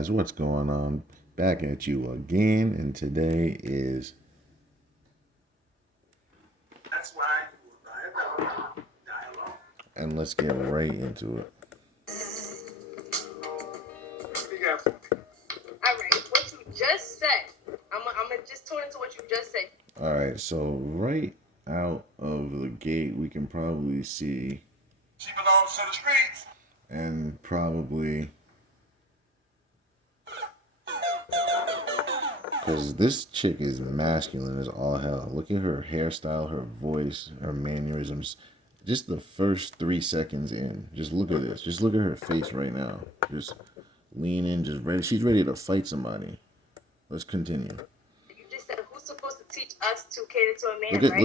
guys, what's going on? Back at you again, and today is. That's why you will die alone. Die alone. And let's get right into it. All right, what you just said. I'm gonna just tune into what you just said. All right, so right out of the gate, we can probably see. She belongs to the streets. And probably. Because this chick is masculine as all hell. Look at her hairstyle, her voice, her mannerisms. Just the first 3 seconds in. Just look at this. Just look at her face right now. Just lean in, just ready. She's ready to fight somebody. Let's continue. You just said who's supposed to teach us to cater to a man, right?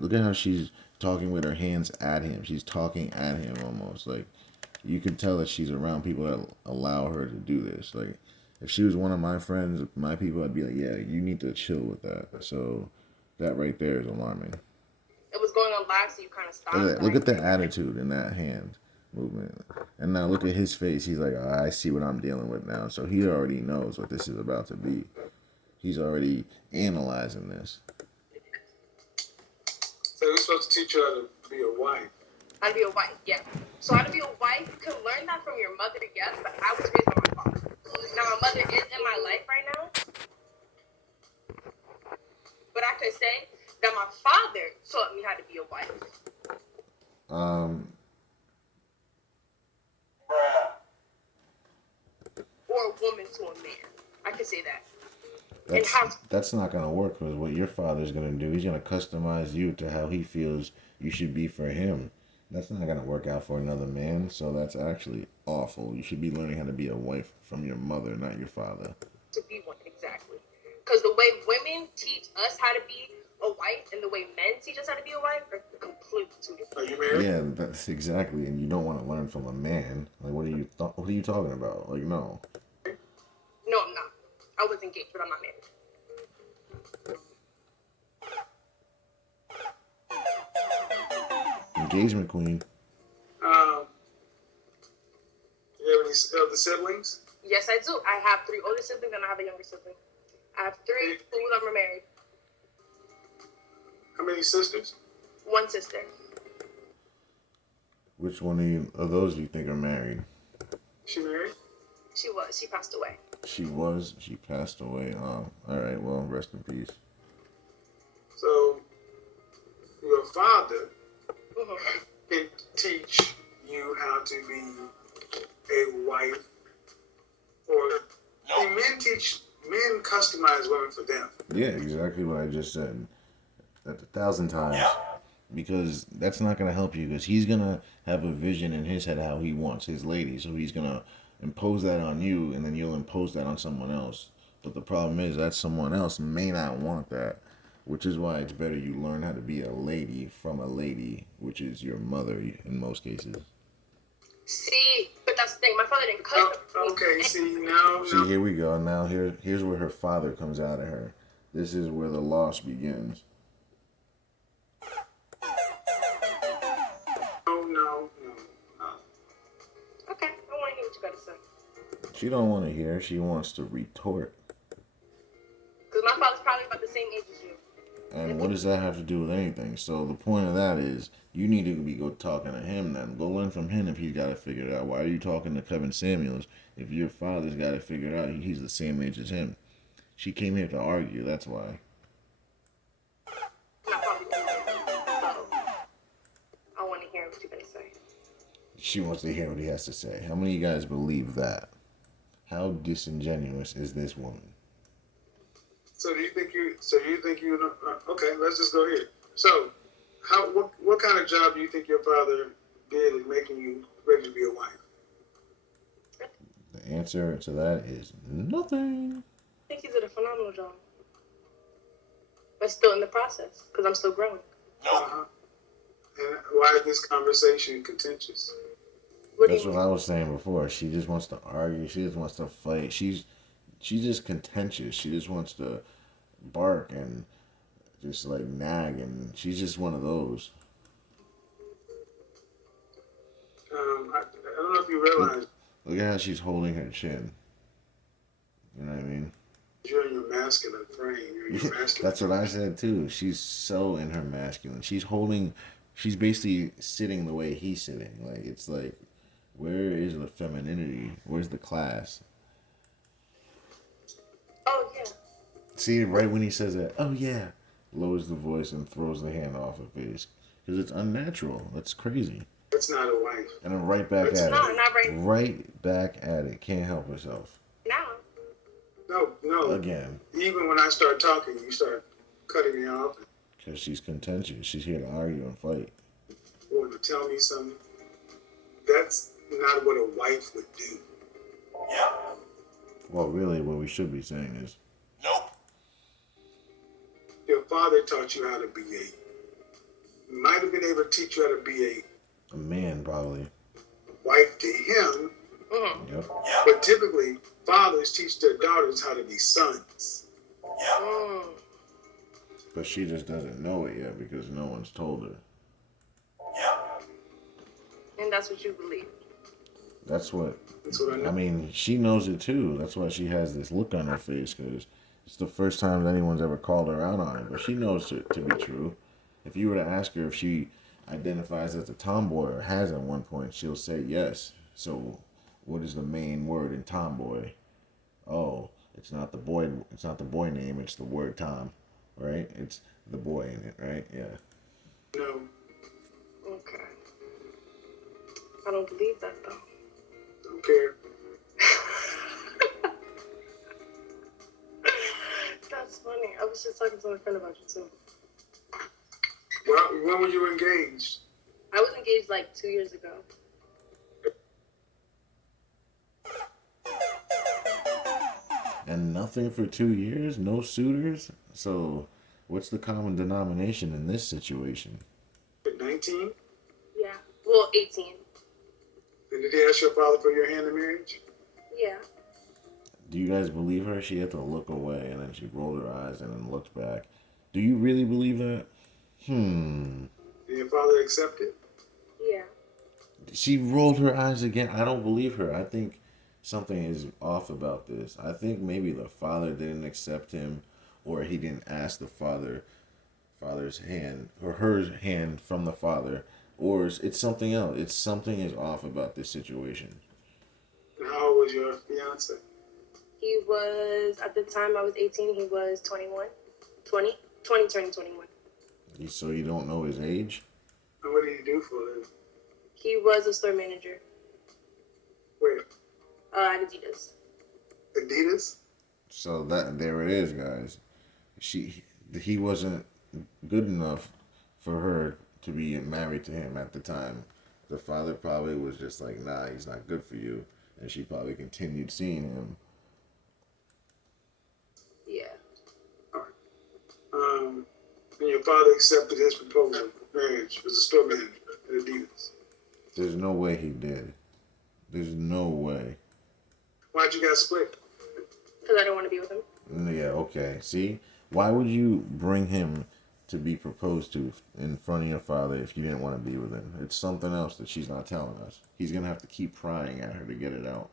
Look at how she's talking with her hands at him. She's talking at him almost. Like you can tell that she's around people that allow her to do this. Like if she was one of my friends, my people, I'd be like, yeah, you need to chill with that. So that right there is alarming. It was going on live, so you kind of stopped. Look at the attitude in that hand movement. And now look at his face. He's like, oh, I see what I'm dealing with now. So he already knows what this is about to be. He's already analyzing this. So we're supposed to teach you how to be a wife. How to be a wife, yeah. So how to be a wife, you can learn that from your mother, yes, but I was raised by my father. Now my mother is in my life right now. But I could say that my father taught me how to be a wife. Or a woman to a man. I could say that. That's not going to work because what your father's going to do, he's going to customize you to how he feels you should be for him. That's not going to work out for another man, so that's actually awful. You should be learning how to be a wife from your mother, not your father. To be one, exactly. Because the way women teach us how to be a wife and the way men teach us how to be a wife are completely two different. Are you married? Yeah, that's exactly. And you don't want to learn from a man. Like, what are you talking about? Like, no. No, I'm not. I was engaged, but I'm not married. Engagement queen. You have any other siblings? Yes, I do. I have 3 older siblings and I have a younger sibling. I have 3 who are married. How many sisters? 1 sister. Which one of those do you think are married? She married? She was. She passed away. She was. She passed away. Oh, all right. Well, rest in peace. So, your father can teach you how to be a wife, or men customize women for them. Yeah, exactly what I just said. That's 1,000 times. Yeah. Because that's not going to help you because he's going to have a vision in his head how he wants his lady. So he's going to impose that on you and then you'll impose that on someone else. But the problem is that someone else may not want that, which is why it's better you learn how to be a lady from a lady, which is your mother in most cases. See, but that's the thing. My father didn't cut. Okay, see, here we go. Now here's where her father comes out of her. This is where the loss begins. No. Okay, I want to hear what you got to say. She don't want to hear. She wants to retort. Because my father's probably about the same age as you. And what does that have to do with anything? So the point of that is you need to go talking to him then. Go learn from him if he's got to figure it out. Why are you talking to Kevin Samuels if your father's got to figure it out? He's the same age as him. She came here to argue. That's why. I want to hear what you're going to say. She wants to hear what he has to say. How many of you guys believe that? How disingenuous is this woman? So you think you know? Okay, let's just go here. So, what kind of job do you think your father did in making you ready to be a wife? The answer to that is nothing. I think he did a phenomenal job, but still in the process because I'm still growing. And why is this conversation contentious? That's what I was saying before. She just wants to argue. She just wants to fight. She's just contentious. She just wants to bark and just like nag, and she's just one of those. I don't know if you realize. Look at how she's holding her chin. You know what I mean? You're in your masculine frame. You're in your masculine. That's what I said too. She's so in her masculine. She's basically sitting the way he's sitting. Like, it's like, where is the femininity? Where's the class? Oh yeah. See, right when he says that, oh yeah, lowers the voice and throws the hand off her face. Because it's unnatural. That's crazy. That's not a wife. And then right back That's at No, it. not right Right back at it. Can't help herself. now. No. Again. Even when I start talking, you start cutting me off Because she's contentious. She's here to argue and fight. or to tell me something. That's not what a wife would do. Well, really, what we should be saying is, Your father taught you how to be might have been able to teach you how to be a man, probably. a wife to him, Mm-hmm. Yep. but typically fathers teach their daughters how to be sons. Mm. But she just doesn't know it yet because no one's told her. And that's what you believe. That's what. That's what I know. I mean, she knows it too. That's why she has this look on her face because it's the first time that anyone's ever called her out on it. But she knows it to be true. If you were to ask her if she identifies as a tomboy or has at one point, she'll say yes. So, what is the main word in tomboy? Oh, it's not the boy. It's not the boy name. It's the word Tom, right? It's the boy in it, right? Yeah. No, Okay. I don't believe that though. don't care. That's funny. I was just talking to my friend about you too. Well, when were you engaged? I was engaged like 2 years ago. And nothing for 2 years? No suitors? So, what's the common denomination in this situation? At 19? Yeah. Well, 18. And did he ask your father for your hand in marriage? Yeah. Do you guys believe her? She had to look away and then she rolled her eyes and then looked back. Do you really believe that? Did your father accept it? Yeah. She rolled her eyes again. I don't believe her. I think something is off about this. I think maybe the father didn't accept him or he didn't ask the father's hand or her hand from the father, or it's something else. It's something is off about this situation. And how old was your fiance? He was, at the time I was 18, he was 21. 20 turning 21. So you don't know his age? And what did he do for a living? He was a store manager Where? at Adidas. Adidas? So that there it is, guys. He wasn't good enough for her to be married to him at the time. The father probably was just like, nah, he's not good for you, and she probably continued seeing him. Yeah. And your father accepted his proposal of marriage as a store manager at Adidas. There's no way he did. There's no way. Why'd you guys split? Because I don't want to be with him. Yeah, okay. See? Why would you bring him to be proposed to in front of your father if you didn't want to be with him? It's something else that she's not telling us. He's going to have to keep prying at her to get it out.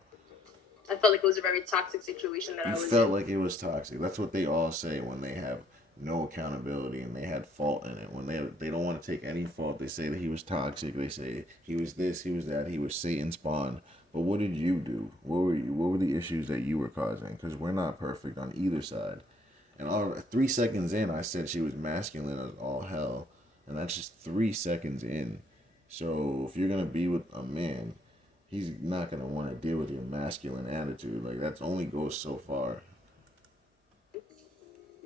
I felt like it was a very toxic situation that I You was felt in. like it was toxic. That's what they all say when they have no accountability and they had fault in it. When they don't want to take any fault, they say that he was toxic. They say he was this, he was that, he was Satan's spawn. But what did you do? What were you? What were the issues that you were causing? Because we're not perfect on either side. And 3 seconds in, I said she was masculine as all hell, and that's just 3 seconds in. So if you're gonna be with a man, he's not gonna want to deal with your masculine attitude. Like, that's only goes so far.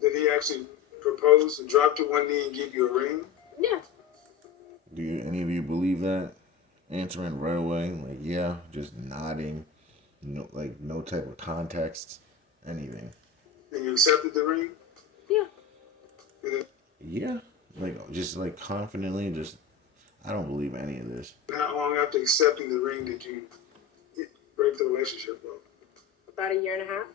Did he actually propose and drop to one knee and give you a ring? Yeah. Do any of you believe that? Answering right away, like yeah, just nodding, no type of context, anything. And you accepted the ring? Yeah. And then Yeah, just confidently, just I don't believe any of this. how long after accepting the ring did you break the relationship up? About a year and a half.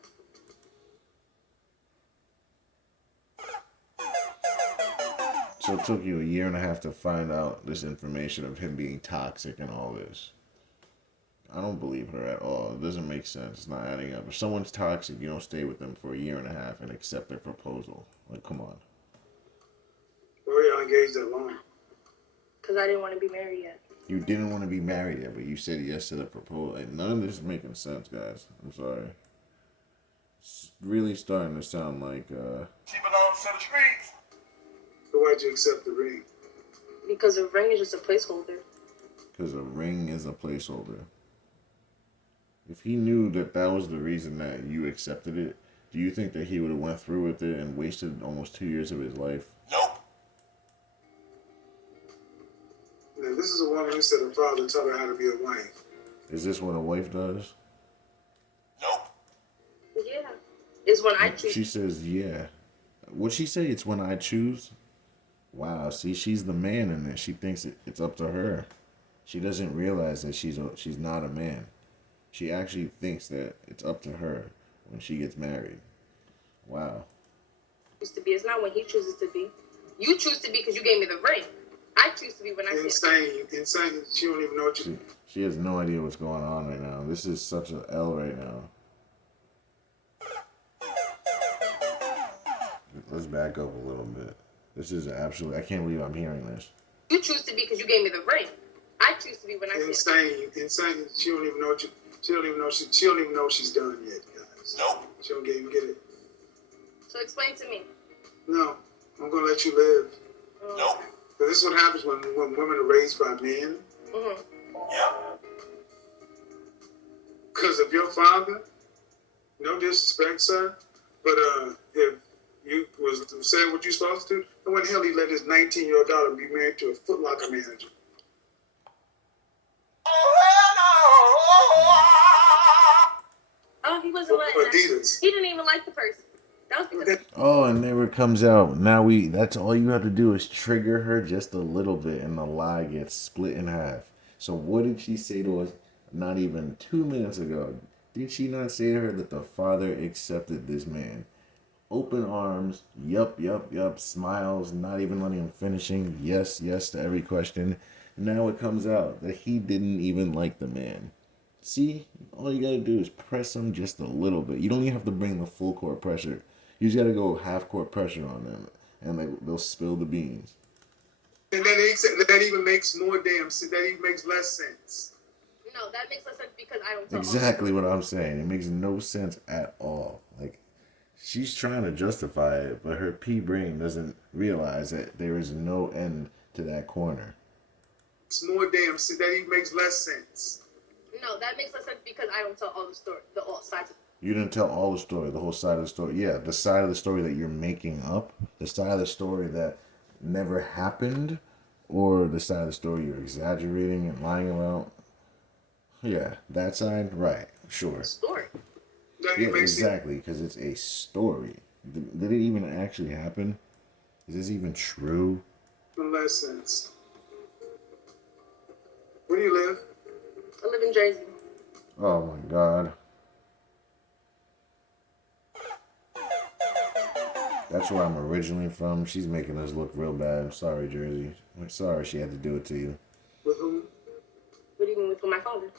So it took you a year and a half to find out this information of him being toxic and all this. I don't believe her at all. It doesn't make sense. It's not adding up. If someone's toxic, you don't stay with them for a year and a half and accept their proposal. Like, come on. Why were y'all engaged that long? Because I didn't want to be married yet. You didn't want to be married yet, but you said yes to the proposal. Like, none of this is making sense, guys. I'm sorry. It's really starting to sound like, She belongs to the streets. So why'd you accept the ring? Because a ring is just a placeholder. because a ring is a placeholder. If he knew that that was the reason that you accepted it, do you think that he would have went through with it and wasted almost 2 years of his life? Nope. Now, this is a woman who said her father taught her how to be a wife. Is this what a wife does? Nope. Yeah. It's when I choose. She says, yeah. What'd she say? It's when I choose? Wow, see, she's the man in this. She thinks it's up to her. She doesn't realize that she's not a man. She actually thinks that it's up to her when she gets married. Wow. Choose to be. It's not when he chooses to be. You choose to be because you gave me the ring. I choose to be when I say Insane. She don't even know what you. She has no idea what's going on right now. This is such an L right now. Let's back up a little bit. This is absolutely... I can't believe I'm hearing this. You choose to be because you gave me the ring. I choose to be when I say Insane. She don't even know what you. She don't even know she don't even know she's done yet, guys. Nope. She don't even get it. So explain to me. No, I'm gonna let you live. Nope. But this is what happens when women are raised by men. Mm-hmm. Yep. Because of your father, no disrespect, sir, but if you was saying what you're supposed to do, then when the hell he let his 19-year-old daughter be married to a Foot Locker manager? Oh, he wasn't letting that. Adidas. He didn't even like the person. That was because Oh, and there it comes out. Now that's all you have to do is trigger her just a little bit and the lie gets split in half. So what did she say to us not even 2 minutes ago? Did she not say to her that the father accepted this man? Open arms, yup, smiles, not even letting him finishing, yes to every question. Now it comes out that he didn't even like the man. See, all you gotta do is press them just a little bit. You don't even have to bring the full court pressure. You just gotta go half court pressure on them, and they'll spill the beans. And that even makes more damn sense. That even makes less sense. no, that makes less sense because I don't tell Exactly what I'm saying. It makes no sense at all. Like, she's trying to justify it, but her pea brain doesn't realize that there is no end to that corner. It's more damn sense. That even makes less sense. No, that makes less sense because I don't tell all the story, all sides. You didn't tell all the story, the whole side of the story. Yeah, the side of the story that you're making up, the side of the story that never happened, or the side of the story you're exaggerating and lying about. Yeah, that side, right, sure. Story. That Yeah, even makes sense. exactly, because it's a story. Did it even actually happen? Is this even true? Less sense. Where do you live? I live in Jersey. Oh my God. That's where I'm originally from. She's making us look real bad. I'm sorry, Jersey. I'm sorry she had to do it to you. With whom? What do you mean with my father?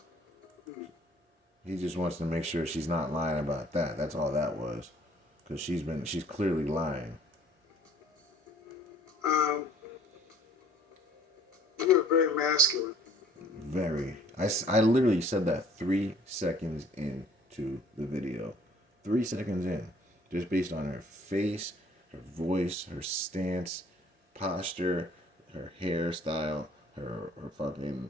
He just wants to make sure she's not lying about that. That's all that was. Because she's clearly lying. You're very masculine. Very. I literally said that 3 seconds into the video. 3 seconds in. Just based on her face, her voice, her stance, posture, her hairstyle, her fucking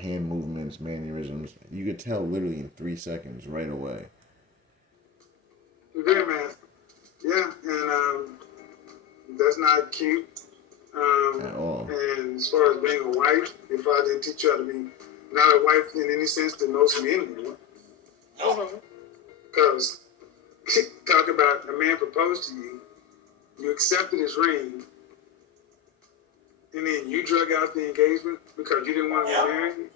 hand movements, mannerisms. You could tell literally in 3 seconds right away. You're very masculine. Yeah, and that's not cute. At all. And as far as being a wife, your father didn't teach you how to be not a wife in any sense that most men do. Mm-hmm. Because talk about a man proposed to you, you accepted his ring, and then you drug out the engagement because you didn't want to get married.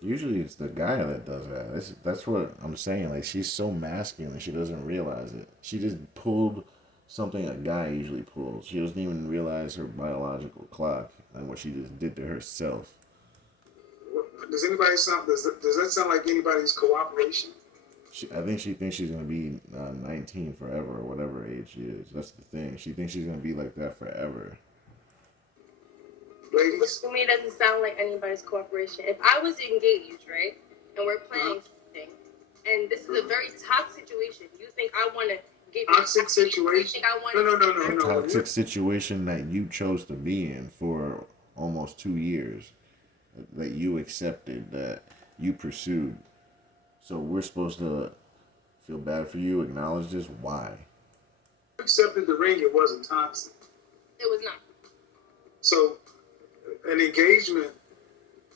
Usually it's the guy that does that. That's what I'm saying. Like, she's so masculine, she doesn't realize it. She just pulled something a guy usually pulls. She doesn't even realize her biological clock and what she just did to herself. Does anybody sound? Does that sound like anybody's cooperation? I think she thinks she's gonna be 19 forever, or whatever age she is. That's the thing. She thinks she's gonna be like that forever. Which Ladies, to me doesn't sound like anybody's cooperation. If I was engaged, right, and we're planning something, and this is a very toxic situation, you think I want to give you toxic situation. You think I want No. Toxic situation that you chose to be in for almost 2 years, that you accepted, that you pursued. So we're supposed to feel bad for you, acknowledge this. Why? You accepted the ring. It wasn't toxic. It was not. So an engagement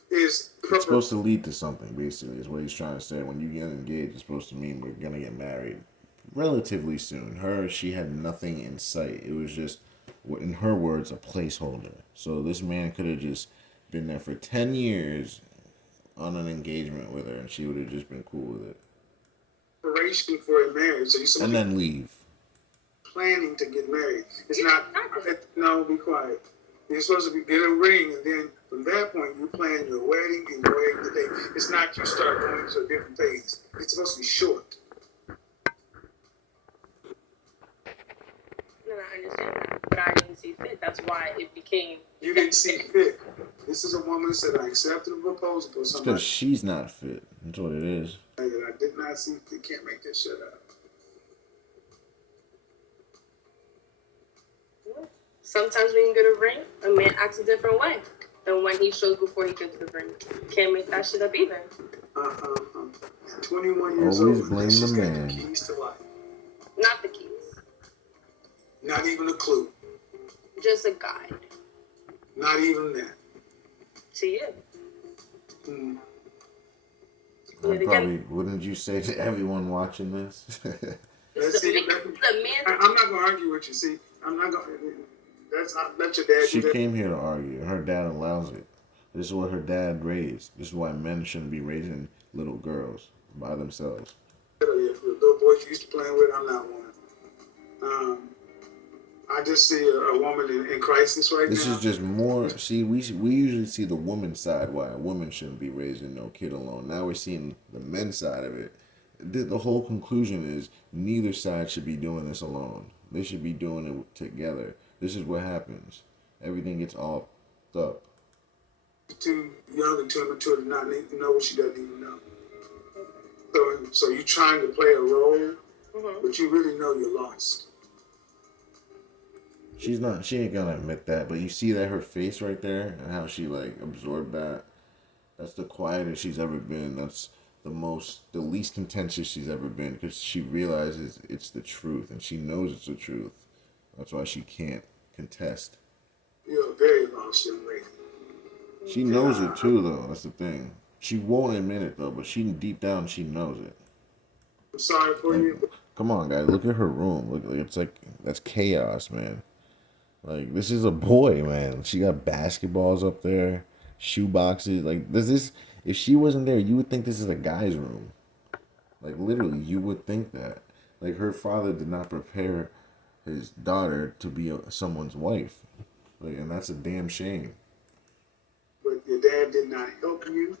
is It's supposed to lead to something, basically, is what he's trying to say. When you get engaged, it's supposed to mean we're going to get married relatively soon. She had nothing in sight. It was just, in her words, a placeholder. So this man could have just been there for 10 years on an engagement with her, and she would have just been cool with it. preparation for a marriage. So you're supposed And to then leave. planning to get married. It's Yeah, not. exactly. No, be quiet. You're supposed to get a ring, and then from that point, you plan your wedding and your wedding the day. It's not you start going to a different phase. It's supposed to be short. No, I understand that, but I didn't see fit. That's why it became. You didn't see fit. This is a woman that said, I accepted a proposal for It's somebody because she's not fit. That's what it is. that I did not see. You can't make this shit up. Sometimes when you get a ring, a man acts a different way than when he shows before he gets the ring. Can't make that shit up either. 21 years Always old. blame and she's the got man. the keys to life. Not the keys, Not even a clue. just a guide Not even that. to you. Hmm. Yeah, I'd probably, wouldn't you say to everyone watching this? Let's see. The man. I'm not gonna argue with you. See, I'm not gonna. That's not. Let your dad She do that. came here to argue, and her dad allows it. This is what her dad raised. This is why men shouldn't be raising little girls by themselves. The little boys you used to playing with, I'm not one. I just see a woman in crisis right This now. is just more. See, we usually see the woman's side, why a woman shouldn't be raising no kid alone. Now we're seeing the men's side of it. The whole conclusion is neither side should be doing this alone. They should be doing it together. This is what happens. Everything gets all up. Too young and too immature to not know what she doesn't even know. So you're trying to play a role, but you really know you're lost. She's not. She ain't gonna admit that. But you see that her face right there and how she like absorbed that. That's the quietest she's ever been. That's the least contentious she's ever been because she realizes it's the truth and she knows it's the truth. That's why she can't contest. You're a very lost young lady. She knows it too, though. That's the thing. She won't admit it though, but she deep down she knows it. I'm sorry for you. Come on, guys. Look at her room. Look, it's like that's chaos, man. Like this is a boy, man. She got basketballs up there, shoe boxes. Like this. If she wasn't there, you would think this is a guy's room. Like literally, you would think that. Like her father did not prepare his daughter to be someone's wife. Like, and that's a damn shame. But your dad did not help you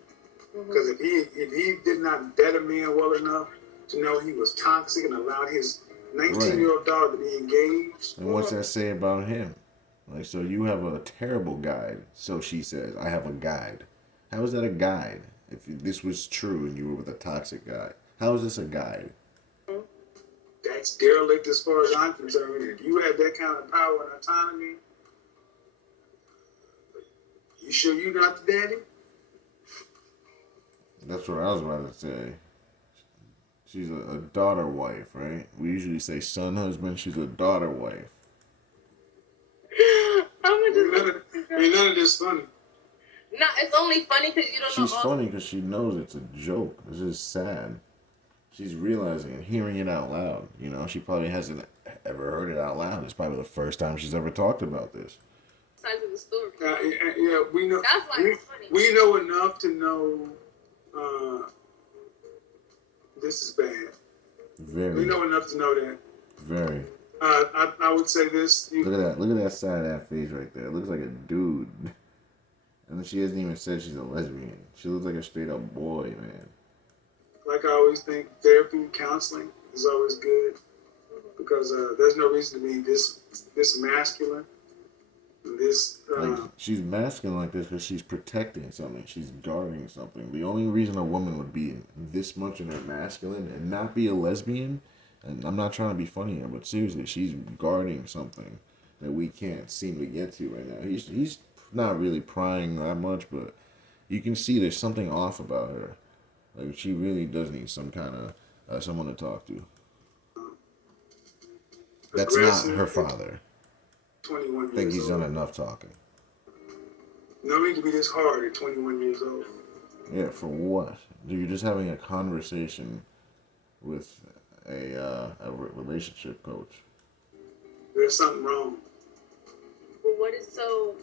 because if he did not vet a man well enough to know he was toxic and allowed his 19-year-old daughter to be engaged. And what's that say about him? Like, so you have a terrible guide. So she says, I have a guide. How is that a guide? If this was true and you were with a toxic guy, how is this a guide? That's derelict as far as I'm concerned. If you had that kind of power and autonomy, you sure you're not the daddy? That's what I was about to say. She's a daughter wife, right? We usually say son husband. She's a daughter wife. Ain't none of this funny. No, it's only funny because you don't She's know. all- funny because she knows it's a joke. This is sad. She's realizing and hearing it out loud. You know, she probably hasn't ever heard it out loud. It's probably the first time she's ever talked about this. Sides of the story. Yeah, we know. That's why it's funny. We know enough to know this is bad. Very, We know enough to know that. very. I would say this. Look at that. Look at that side of that face right there. It looks like a dude. And she hasn't even said she's a lesbian. She looks like a straight up boy, man. Like I always think, therapy, counseling is always good because there's no reason to be this masculine. This Like she's masculine like this because she's protecting something. She's guarding something. The only reason a woman would be this much in her masculine and not be a lesbian, and I'm not trying to be funny here, but seriously, she's guarding something that we can't seem to get to right now. He's not really prying that much, but you can see there's something off about her. Like she really does need some kind of someone to talk to. That's not her father. 21 I think years he's done old. enough talking. No need to be this hard at 21 years old. Yeah, for what? You're just having a conversation with a relationship coach. There's something wrong. Well, what is so?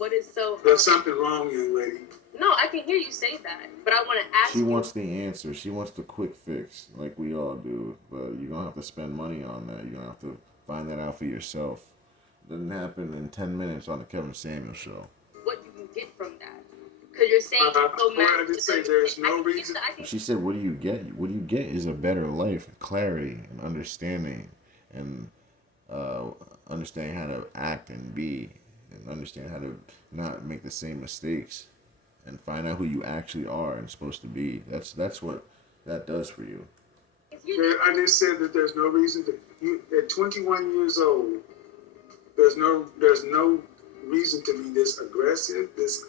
There's something wrong, young lady. No, I can hear you say that, but I want to ask She you. wants the answer. She wants the quick fix, like we all do. But you're gonna have to spend money on that. You're gonna have to find that out for yourself. Doesn't happen in 10 minutes on the Kevin Samuel show. What do you get from that? Because you're saying so I just say there's no reason. She said, "What do you get? What you get is a better life, clarity, and understanding, and understanding how to act and be, and understand how to not make the same mistakes, and find out who you actually are and supposed to be. That's what that does for you." I just said that there's no reason to. At 21 years old, there's no reason to be this aggressive, this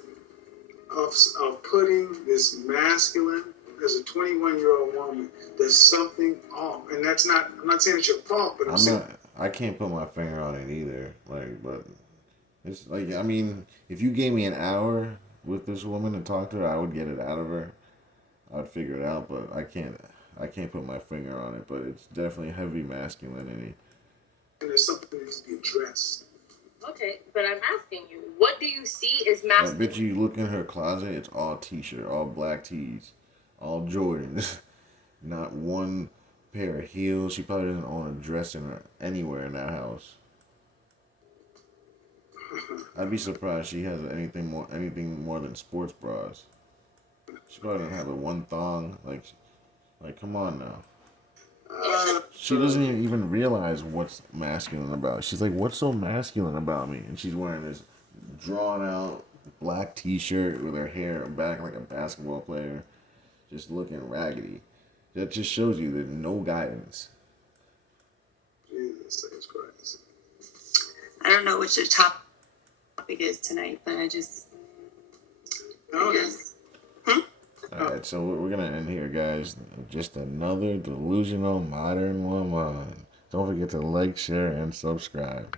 of putting this masculine. As a 21-year-old woman, there's something off, and that's not. I'm not saying it's your fault, but I'm saying I can't put my finger on it either. Like, but it's like, I mean, if you gave me an hour with this woman to talk to her, I would get it out of her. I'd figure it out, but I can't put my finger on it. But it's definitely heavy masculinity. and there's something that needs to be addressed. Okay, but I'm asking you, what do you see as I masculine? bet you look in her closet, it's all t-shirt, all black tees, all Jordans. Not one pair of heels. She probably doesn't own a dress anywhere in that house. I'd be surprised she has anything more than sports bras. She probably doesn't have a one thong. Like come on now. She doesn't even realize what's masculine about it. She's like, what's so masculine about me? And she's wearing this drawn out black t-shirt with her hair back like a basketball player, just looking raggedy. That just shows you there's no guidance. Jesus Christ. I don't know what your topic is tonight, but I Okay. guess. Alright, so we're gonna end here, guys. Just another delusional modern woman. Don't forget to like, share, and subscribe.